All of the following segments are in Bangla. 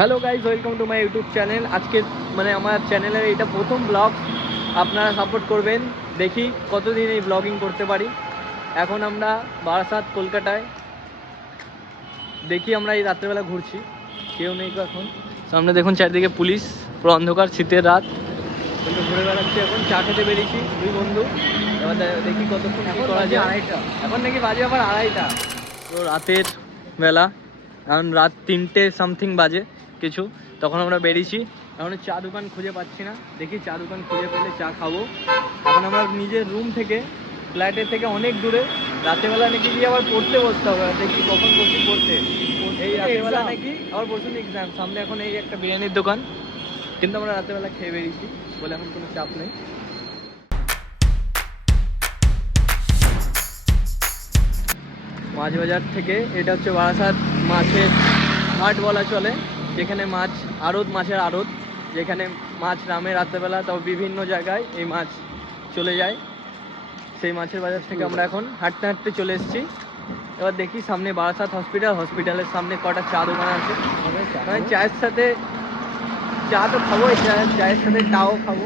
Hello guys, welcome to my YouTube channel. আজকে আমার চ্যানেলের এটা প্রথম ব্লগ। আপনারা সাপোর্ট করবেন, দেখি কতদিন এই ব্লগিং করতে পারি। এখন আমরা বারাসাত কলকাতায়, দেখি আমরা এই রাত্রেবেলা ঘুরছি, কেউ নেই তো এখন। সামনে দেখুন চারিদিকে পুলিশ, পুরো অন্ধকার, শীতের রাত, কিন্তু ঘুরে বেড়াচ্ছি। এখন চা খেতে বেরিয়েছি দুই বন্ধু। এবার দেখি কতক্ষণ কী করা যায়। এখন নাকি বাজে আবার 2:30। পুরো রাতের বেলা, এখন রাত 3টে সামথিং বাজে কিছু। তখন আমরা বেরিয়েছি। এখন চা দোকান খুঁজে পাচ্ছি না, দেখি চা দোকান খুঁজে পেলে চা খাবো। এখন আমরা নিজের রুম থেকে, ফ্ল্যাটের থেকে অনেক দূরে। রাতেরবেলা নাকি গিয়ে আবার পড়তে বসতে হবে, দেখি কখন বসি পড়তে। এই রাতেরবেলা নাকি আবার বসুন এক্সাম সামনে। এখন এই একটা বিরিয়ানির দোকান, কিন্তু আমরা রাতেরবেলা খেয়ে বেরিয়েছি বলে এখন কোনো চাপ নেই। মাছ বাজার থেকে, এটা হচ্ছে বারাসাত মাছের হাট বলা চলে, যেখানে মাছ আড়ত, মাছের আড়ত, যেখানে মাছ নামে রাত্রেবেলা, তবে বিভিন্ন জায়গায় এই মাছ চলে যায়। সেই মাছের বাজার থেকে আমরা এখন হাঁটতে হাঁটতে চলে এসেছি। এবার দেখি সামনে বারাসাত হসপিটাল, হসপিটালের সামনে কটা চা দোকান আছে। চায়ের সাথে চা তো খাবোই, চায়ের সাথে চাও খাবো।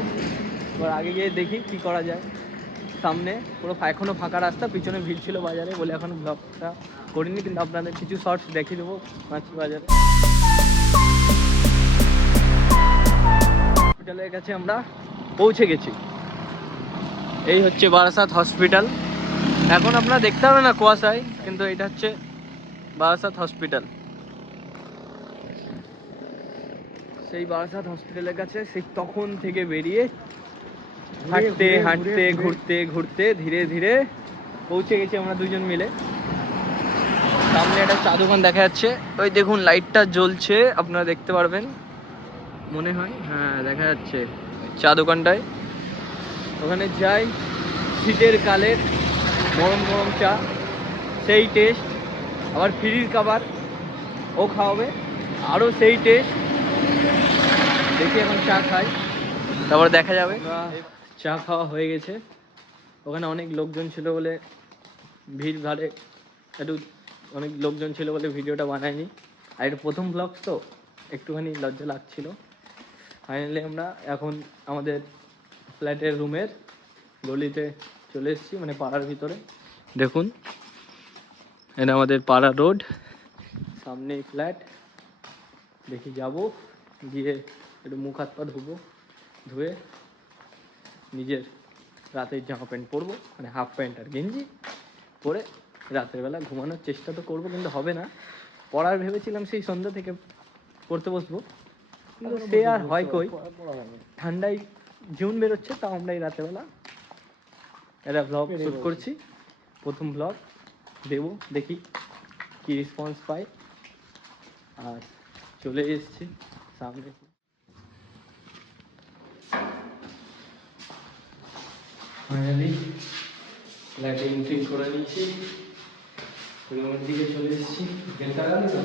এবার আগে গিয়ে দেখি কি করা যায়। সামনে পুরো এখনো ফাঁকা রাস্তা, পিছনে ভিড় ছিল বাজারে বলে এখন ব্লগটা করিনি, কিন্তু আপনাদের কিছু শর্টস দেখিয়ে দেবো মাছ বাজারে। হসপিটালের কাছে আমরা পৌঁছে গেছি। এই হচ্ছে বারাসাত হসপিটাল। এখন আপনারা দেখতে পাবেন না কুয়াশায়, কিন্তু এটা হচ্ছে বারাসাত হসপিটাল। সেই বারাসাত হসপিটালের কাছে সেই তখন থেকে বেরিয়ে হাঁটতে হাঁটতে ঘুরতে ঘুরতে ধীরে ধীরে পৌঁছে গেছি আমরা দুজন মিলে। সামনে একটা চা দোকান দেখা যাচ্ছে, ওই দেখুন লাইটটা জ্বলছে, আপনারা দেখতে পারবেন মনে হয়, হ্যাঁ দেখা যাচ্ছে চা দোকানটায়। ওখানে যাই, শীতের কালের গরম গরম চা, সেই টেস্ট। আবার ফ্রির খাবার ও খাওয়াবে, আরও সেই টেস্ট। দেখি এখন চা খাই, তারপর দেখা যাবে। চা খাওয়া হয়ে গেছে। ওখানে অনেক লোকজন ছিল বলে, ভিড় ভাড়ে একটু অনেক লোকজন ছিল বলে ভিডিওটা বানাইনি। আর এটা প্রথম ব্লগ তো একটুখানি লজ্জা লাগছিল। ফাইনালি আমরা এখন আমাদের ফ্ল্যাটের রুমের গলিতে চলে এসেছি, পাড়ার ভিতরে। দেখুন এটা আমাদের পাড়া রোড, সামনেই ফ্ল্যাট। দেখি যাব, গিয়ে একটু মুখ হাত পা ধুবো, ধুয়ে নিজের রাতের জামা প্যান্ট পরবো, হাফ প্যান্ট আর গেঞ্জি পরে রাতের বেলা ঘুমানোর চেষ্টা তো করবো, কিন্তু হবে না। পড়ার ভেবেছিলাম সেই সন্ধ্যা থেকে পড়তে বসবো, কিন্তু সে আর হয় কই। ঠান্ডায় জুন বেরোচ্ছে, তাও আমরা এই রাতেরবেলা একটা ব্লগ শ্যুট করছি। প্রথম ব্লগ দেবো, দেখি কি রেসপন্স পাই। আর চলে এসেছি সামনে। ফাইনালি ফ্ল্যাটে এন্ট্রি করে নিয়েছি, রুমের দিকে চলে এসেছি। গেটটা লাগালি তো,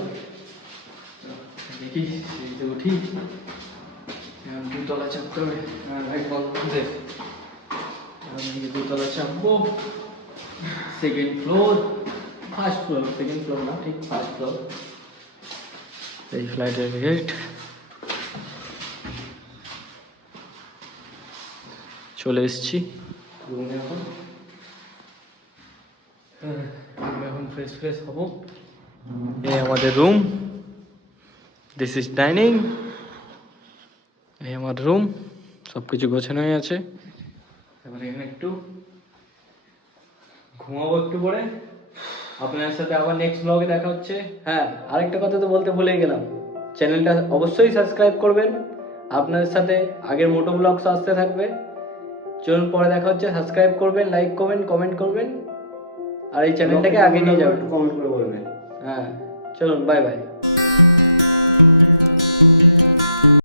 দেখি সিঁড়িতে উঠি। দুতলা চাপতে হবে, লাইট বন্ধ করে দুতলা চাপবো। Second floor, first floor, second floor না, ঠিক ফার্স্ট ফ্লোর। এই ফ্ল্যাটের গেট। চলে এসেছি রুমে। এখন ফ্রেশ ফ্রেশ হবো। এই আমাদের রুম, দিস ইজ ডাইনিং। এই আমার রুম, সব কিছু গোছানো হয়ে আছে। এবার এখানে একটু ঘুমাবো, একটু পরে আপনাদের সাথে আবার নেক্সট ব্লগে দেখা হচ্ছে। হ্যাঁ, আরেকটা কথা তো বলতে ভুলেই গেলাম, চ্যানেলটা অবশ্যই সাবস্ক্রাইব করবেন। আপনাদের সাথে আগের মোটো ব্লগস আসতে থাকবে। চলুন পরে দেখা হচ্ছে। সাবস্ক্রাইব করবেন, লাইক করবেন, কমেন্ট করবেন, আর এই চ্যানেলটাকে আগে নিয়ে যাবেন, কমেন্ট করে বলবেন। হ্যাঁ চলুন, বাই বাই।